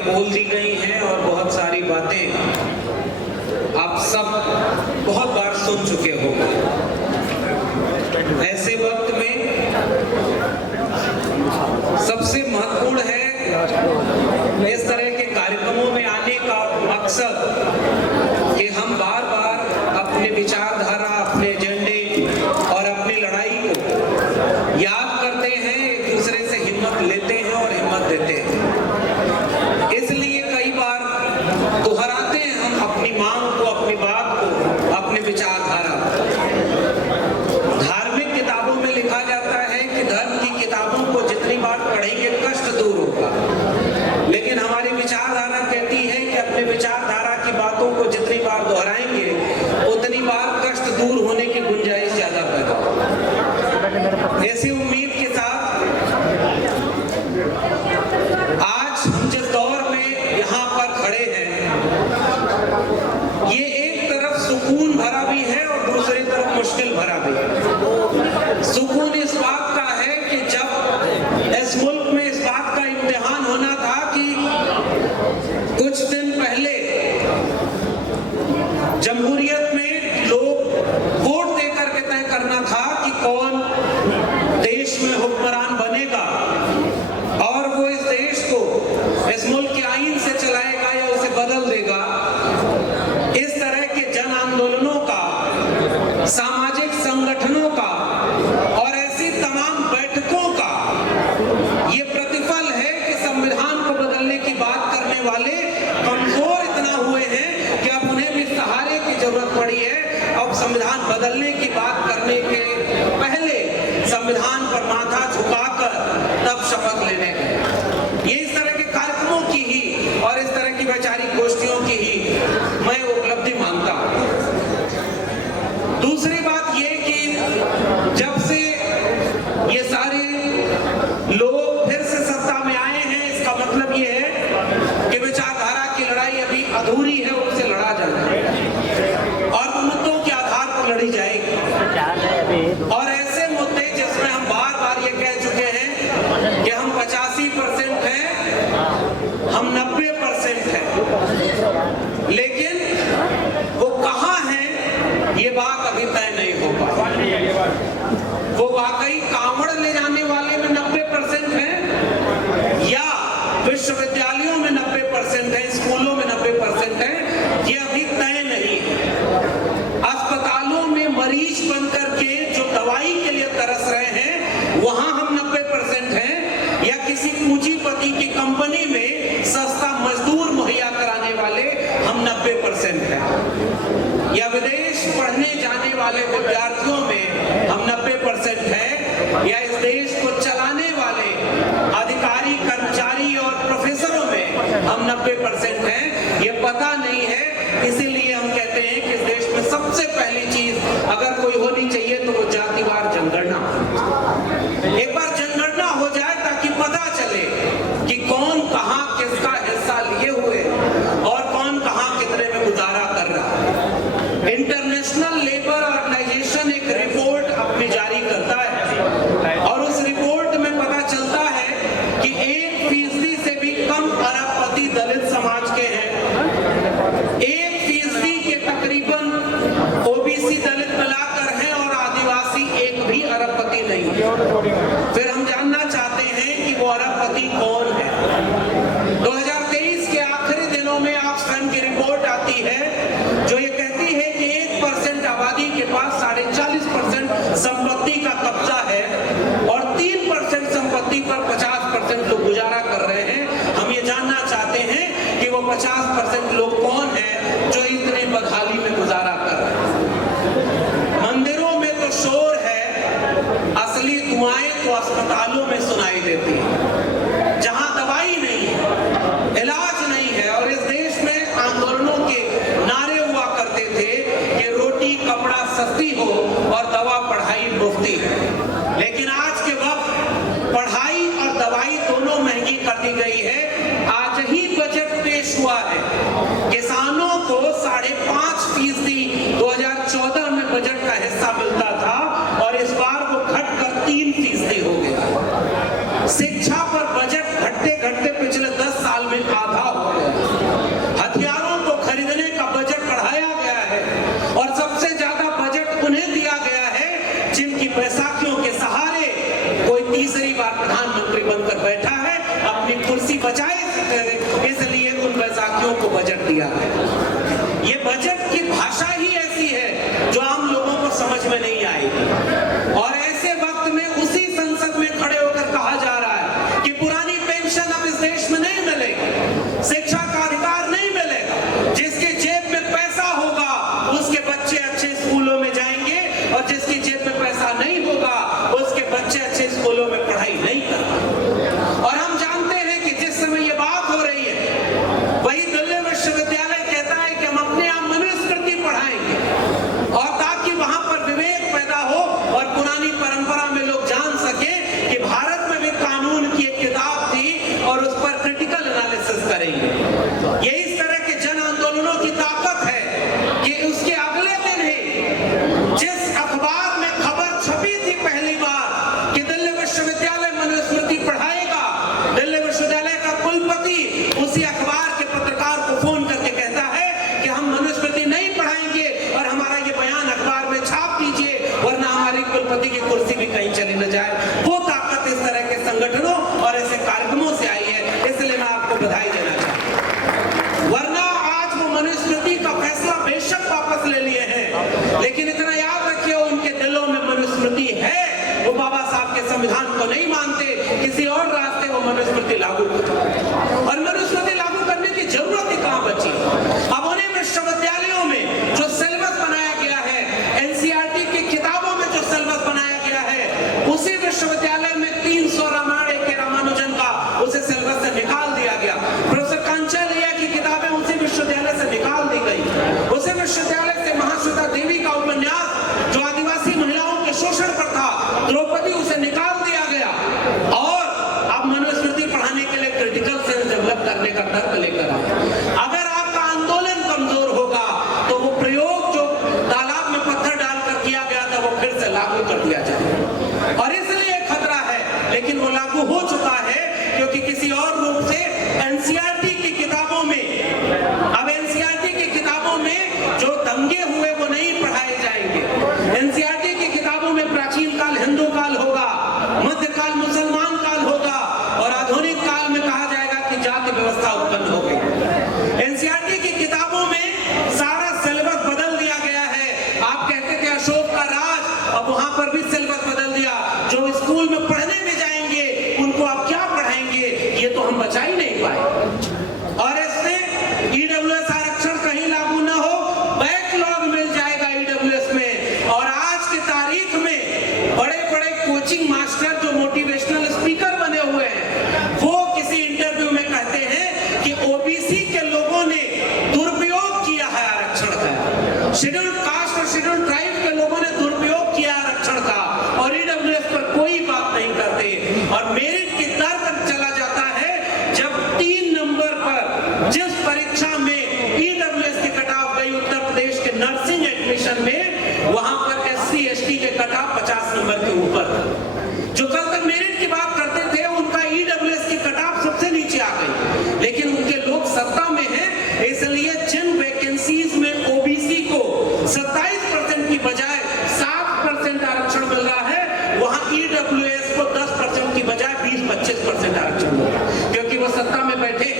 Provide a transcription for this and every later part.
बातें बोल दी गई हैं और बहुत सारी बातें आप सब बहुत बार सुन चुके होंगे। ऐसे वक्त में सबसे महत्वपूर्ण है इस तरह के कार्यक्रमों में आने का मकसद कि हम बार बार अपने विचारधारा, अपने एजेंडे और अपनी लड़ाई को याद करते हैं, एक दूसरे से हिम्मत लेते हैं और हिम्मत देते हैं। इसलिए कई बार दोहराते हैं हम अपनी मांग को, अपनी बात को, अपनी विचारधारा। धार्मिक किताबों में लिखा जाता है कि धर्म की किताबों को जितनी बार पढ़ेंगे कष्ट दूर होगा, लेकिन हमारी विचारधारा कहती है कि अपने विचारधारा की बातों को जितनी बार दोहराएंगे उतनी बार कष्ट दूर होने की गुंजाइश ज्यादा पैदा होगी। ऐसी उम्मीद के साथ आज हम जिस दौर में यहाँ पर खड़े हैं, ये एक तरफ सुकून भरा भी है और दूसरी तरफ मुश्किल भरा भी है। सुकून इस बात का है कि जब इस मुल्क में इस बात का इम्तिहान होना था कि कुछ दिन पहले जमहूरियत में लोग वोट देकर के तय करना था कि कौन देश में हुक्मरान बनेगा और वो इस देश को इस मुल्क के आईन से चलाएगा या उसे बदल देगा। इस तरह के जन आंदोलनों का, सामाजिक संगठनों का और ऐसी तमाम बैठकों का ये प्रतिफल है कि संविधान को बदलने की बात करने वाले कमजोर इतना हुए हैं कि अब उन्हें भी सहारे की जरूरत पड़ी है। अब संविधान बदलने की बात करने के पहले संविधान पर माथा झुकाकर तब शपथ लेने गए। ये इस तरह के कार्यक्रमों की ही और इस तरह की वैचारिक गोष्ठियों की ही मैं उपलब्धि मानता हूं। दूसरी बात ये कि जब से ये सारे लोग फिर से सत्ता में आए हैं, इसका मतलब ये है कि विचारधारा की लड़ाई अभी अधूरी है, उससे लड़ा जाना है और मुद्दों के आधार पर लड़ी जाएगी। और ऐसे मुद्दे जिसमें हम बार बार ये कह चुके हैं कि हम 85% हैं, हम 90% हैं, लेकिन वो कहाँ हैं ये बात अभी तय नहीं हो पाई। वो वाकई कांवड़ ले जाने वाले में 90% हैं या विश्वविद्यालयों में 90% हैं, स्कूलों में 90% हैं, ये अभी तय नहीं है। अस्पतालों में मरीज बनकर के जो दवाई के लिए तरस रहे हैं वहां हम 90% हैं या किसी पूंजीपति की कंपनी में सस्ता मजदूर मुहैया कराने वाले हम 90% हैं या विदेश पढ़ने जाने वाले विद्यार्थियों में हम 90% हैं या इस देश को चलाने वाले अधिकारी, कर्मचारी और प्रोफेसरों में हम 90% हैं, ये पता नहीं है। इसीलिए हम कहते हैं कि इस देश में सबसे पहली चीज अगर कोई होनी चाहिए तो वो जातिवार जनगणना। एक बार जनगणना हो जाए ताकि पता चले कि कौन कहां किसका हिस्सा लिए हुए और कौन कहां कितने में गुजारा कर रहा है। इंटरनेशनल लेबर ऑर्गेनाइजेशन एक रिपोर्ट अपनी जारी करता है और उस रिपोर्ट में पता चलता है कि 1% से भी कम अरबपति दलित समाज के हैं, 1% के तकरीबन ओबीसी दलित मिलाकर हैं और आदिवासी तर्क लेकर आए। अगर आपका आंदोलन कमजोर होगा तो वो प्रयोग जो तालाब में पत्थर डालकर किया गया था वो फिर से लागू कर दिया जाए, और इसलिए खतरा है। लेकिन वो लागू हो चुका है, क्योंकि किसी और रूप से एनसीईआरटी की किताबों में, अब एनसीईआरटी की किताबों में जो दंगे हुए वो नहीं पढ़ाए जाएंगे। एनसीईआरटी की किताबों में प्राचीन काल हिंदू काल होगा, मध्यकाल मुसलमान काल होगा, और आधुनिक काल में कहा जाएगा कि जाति व्यवस्था उत्पन्न हो गई। एनसीईआरटी की किताबों में सारा सिलेबस बदल दिया गया है। आप कहते थे अशोक का राज, अब वहां पर भी सिलेबस बदल दिया। जो स्कूल में पढ़ने में जाएंगे उनको आप क्या पढ़ाएंगे, ये तो हम बचा ही नहीं पाए। और इससे ईडब्ल्यूएस आरक्षण कहीं लागू ना हो, बैकलॉग मिल जाएगा ईडब्ल्यूएस में। और आज की तारीख में बड़े बड़े कोचिंग मास्टर जो मोटिवेशनल स्पीकर बने हुए हैं, वो किसी इंटरव्यू में कहते हैं कि ओबीसी के लोगों ने दुरुपयोग किया है आरक्षण का, शेड्यूल्ड कास्ट और शेड्यूल्ड ट्राइब के लोगों ने दुरुपयोग किया आरक्षण का, और ईडब्ल्यूएस पर कोई बात नहीं करते। और मेरिट की दर तक चला जाता है जब 3 नंबर पर जिस परीक्षा में ईडब्ल्यूएस की कट-ऑफ गई उत्तर प्रदेश के नर्सिंग एडमिशन में, वहां पर एससी एसटी के कट-ऑफ 50 नंबर के ऊपर था। जो कल तक मेरिट की बात करते थे उनका ईडब्ल्यूएस की कट-ऑफ सबसे नीचे आ गई, लेकिन उनके लोग सत्ता में हैं, इसलिए जिन वैकेंसीज में ओबीसी को 27% की बजाय 7% आरक्षण मिल रहा है, वहां ईडब्ल्यूएस को 10% की बजाय 20-25% आरक्षण मिल रहा है, क्योंकि वो सत्ता में बैठे।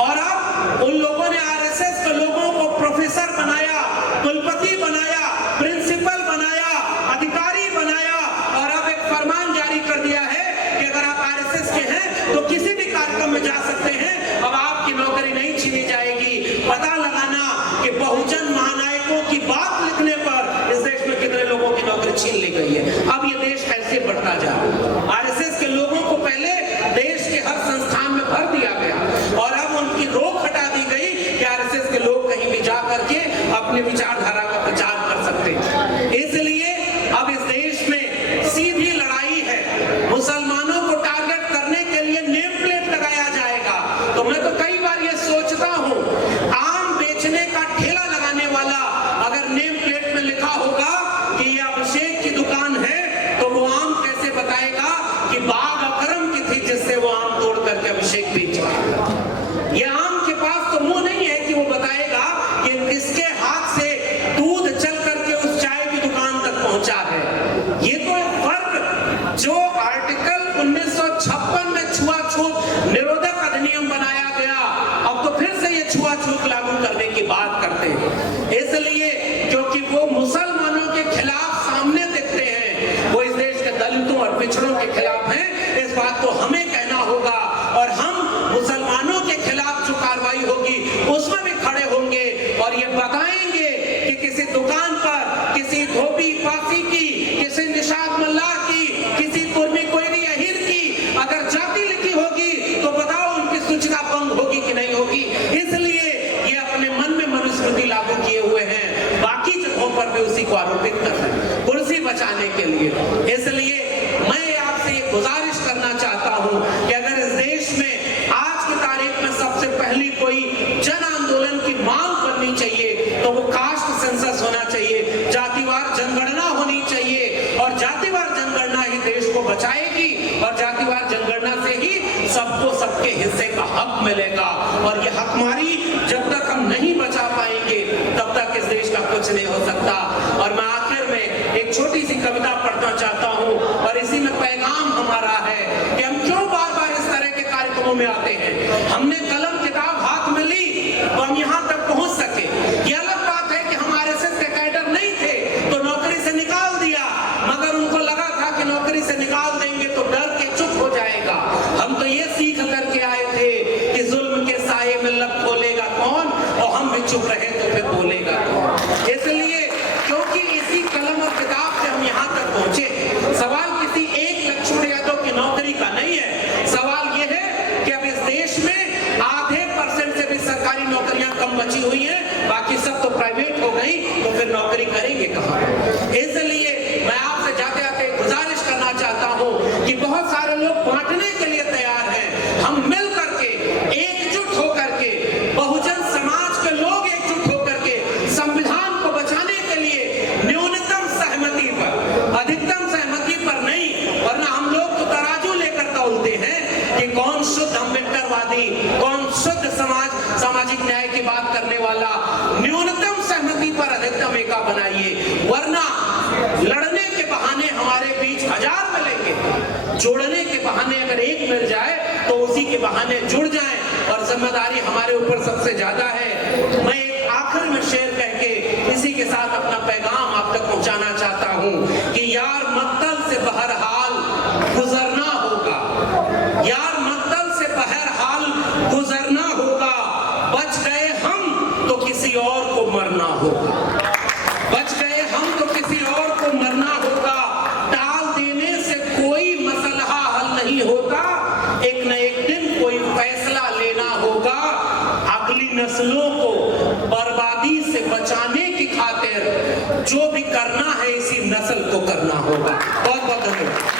और अब उन लोगों ने आरएसएस के लोगों को प्रोफेसर बनाया, कुलपति बनाया, प्रिंसिपल बनाया, अधिकारी बनाया, और अब एक फरमान जारी कर दिया है कि अगर आप आरएसएस के हैं तो किसी भी कार्यक्रम में जा सकते हैं, अब आपकी नौकरी नहीं छीनी जाएगी। पता लगाना कि बहुजन महानायकों की बात लिखने पर इस देश में कितने लोगों की नौकरी छीन ली गई है। अब ये देश ऐसे बढ़ता जा रहा है। आरएसएस के लोगों को पहले देश के हर संस्थान में भर दिया गया, और अब उनकी रोक हटा दी गई कि आरएसएस के लोग कहीं भी जा करके अपनी विचारधारा का प्रचार कर सकते हैं। इसलिए अब इस देश में सीधी लड़ाई है। मुसलमानों को टारगेट करने के लिए नेम प्लेट लगाया जाएगा। तो मैं तो कई बार ये सोचता हूं, आम बेचने का ठेला लगाने वाला अगर नेम प्लेट में लिखा होगा कि ये अभिषेक की दुकान है, तो वो आम कैसे बताएगा कि बाग अकरम की थी जिससे वो आम तोड़ करके अभिषेक बेच रहा है। ये आम के पास तो मुंह नहीं है कि वो बताएगा कि किसके हाथ से दूध चल करके उस चाय की दुकान तक पहुंचा है। ये तो फर्क जो आर्टिकल 1956 में छुआछूत निरोधक अधिनियम बनाया गया, अब तो फिर से ये छुआछूत लागू करने की बात करते हैं। इसलिए क्योंकि वो मुसलमानों के खिलाफ सामने दिखते हैं, वो इस देश के दलितों और पिछड़ों के खिलाफ हैं। इस बात को हमें कहना होगा, और हम मुसलमानों के खिलाफ जो कार्रवाई होगी उसमें भी खड़े होंगे, और ये बताएंगे कि किसी दुकान पर किसी धोबी पासी की, किसी निशाद मल्लाह की, किसी कुर्मी कोयरी अहीर की अगर जाति लिखी होगी तो बताओ उनकी सूचना भंग होगी कि नहीं होगी। इसलिए ये अपने मन में मनुस्मृति लागू किए हुए हैं, बाकी जगहों पर भी उसी को आरोपित कर रहे हैं कुर्सी बचाने के लिए। इसलिए मैं आपसे ये गुजारिश करना चाहता हूं कि अगर इस देश में आज की तारीख में सबसे पहली कोई जन आंदोलन की मांग करनी चाहिए तो वो कास्ट सेंसस होना चाहिए, जातिवार जनगणना होनी चाहिए, और जातिवार जनगणना ही देश को बचाएगी, और जातिवार जनगणना से ही सबको सबके हिस्से का हक मिलेगा। और ये हकमारी जब तक हम नहीं बचा पाएंगे तब तक इस देश का कुछ नहीं हो सकता। और मैं आखिर में एक छोटी सी कविता पढ़ना चाहता हूं, और इसी में पैगाम हमारा है कि हम क्यों बार बार इस तरह के कार्यक्रमों में आते हैं। हमने कलम किताब हाथ में ली तो हम यहाँ तक पहुंच सके। ये अलग बात है कि हम आरएसएस के कैडर नहीं थे तो नौकरी से निकाल दिया, मगर उनको लगा था कि नौकरी से निकाल देंगे तो डर के चुप हो जाएगा। हम तो ये सीख करके आए थे कि जुल्म के साये में लब खोलेगा कौन, और हम भी चुप रहे तो फिर बोलेगा कौन। इसलिए क्योंकि इसी कलम और किताब से हम यहाँ तक पहुंचे। सवाल किसी एक लक्ष्मण यादव की नौकरी का नहीं है, सवाल ये है कि अब इस देश में आधे % से भी सरकारी नौकरियां कम बची हुई हैं, बाकी सब तो प्राइवेट हो गई, तो फिर नौकरी करेंगे कहां। इसलिए मैं आपसे जाते आते गुजारिश करना चाहता हूं कि बहुत सारे लोग बांटने के लिए तैयार हैं, हम मिल करके एकजुट होकर हमारे ऊपर सबसे ज्यादा है। मैं एक आखिर में शेर कह के इसी के साथ अपना पैगाम आप तक पहुंचाना चाहता हूं कि यार मक्तल से बहरहाल गुजरना होगा, यार मक्तल से बहरहाल गुजरना होगा। बच गए हम तो किसी और को मरना होगा, बच गए हम तो किसी और को मरना होगा। टाल देने से कोई मसला हल नहीं होता, एक न एक दिन कोई फैसला लेना होगा। अगली नस्लों को बर्बादी से बचाने की खातिर जो भी करना है इसी नस्ल को करना होगा। बहुत बहुत धन्यवाद।